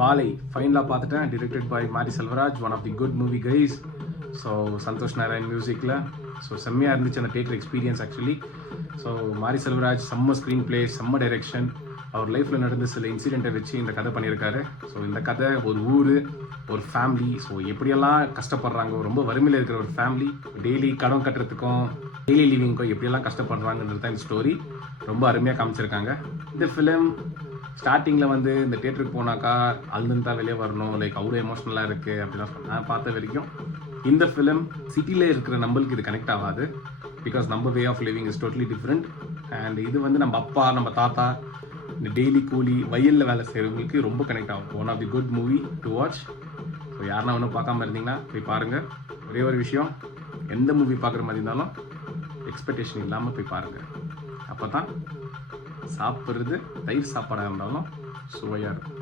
வாலை ஃபைனலாக பார்த்துட்டேன். Directed by Mari Selvaraj, one of the good movie guys. So Santhosh Narayan மியூசிக்கில் ஸோ செம்மையாக இருந்துச்சு அந்த தேட்டர் எக்ஸ்பீரியன்ஸ் ஆக்சுவலி. ஸோ மாரி செல்வராஜ் செம்ம ஸ்க்ரீன் பிளே, செம்ம டைரெக்ஷன். அவர் லைஃப்பில் நடந்த சில இன்சிடெண்ட்டை வச்சு இந்த கதை பண்ணியிருக்காரு. ஸோ இந்த கதை ஒரு ஊர், ஒரு ஃபேமிலி, ஸோ எப்படியெல்லாம் கஷ்டப்படுறாங்க, ரொம்ப வறுமையில் இருக்கிற ஒரு ஃபேமிலி, டெய்லி கடன் கட்டுறதுக்கும் டெய்லி லிவிங்க்கும் எப்படியெல்லாம் கஷ்டப்படுறாங்கன்றது தான் இந்த ஸ்டோரி. ரொம்ப அருமையாக காமிச்சிருக்காங்க. இந்த ஃபிலிம் ஸ்டார்டிங்கில் வந்து இந்த தேட்டருக்கு போனாக்கா அழுதுன்னு தான் வெளியே வரணும், லைக் அவ்வளோ எமோஷ்னலாக இருக்குது அப்படிலாம் நான் பார்த்த வரைக்கும் இந்த ஃபிலிம் சிட்டியில் இருக்கிற நம்மளுக்கு இது கனெக்ட் ஆகாது. பிகாஸ் நம்ம way of living is totally different. And இது வந்து நம்ம அப்பா, நம்ம தாத்தா, இந்த டெய்லி கூலி வயலில் வேலை செய்கிறவங்களுக்கு ரொம்ப கனெக்ட் ஆகும். One of the good movie to watch. So யாருன்னா ஒன்றும் பார்க்காம இருந்தீங்கன்னா போய் பாருங்கள். ஒரே ஒரு விஷயம், எந்த மூவி பார்க்குற மாதிரி இருந்தாலும் எக்ஸ்பெக்டேஷன் இல்லாமல் போய் பாருங்கள். அப்போ தான் சாப்பிட்றது தயிர் சாப்பாடாக இருந்தாலும் சுவையாக இருக்கும்.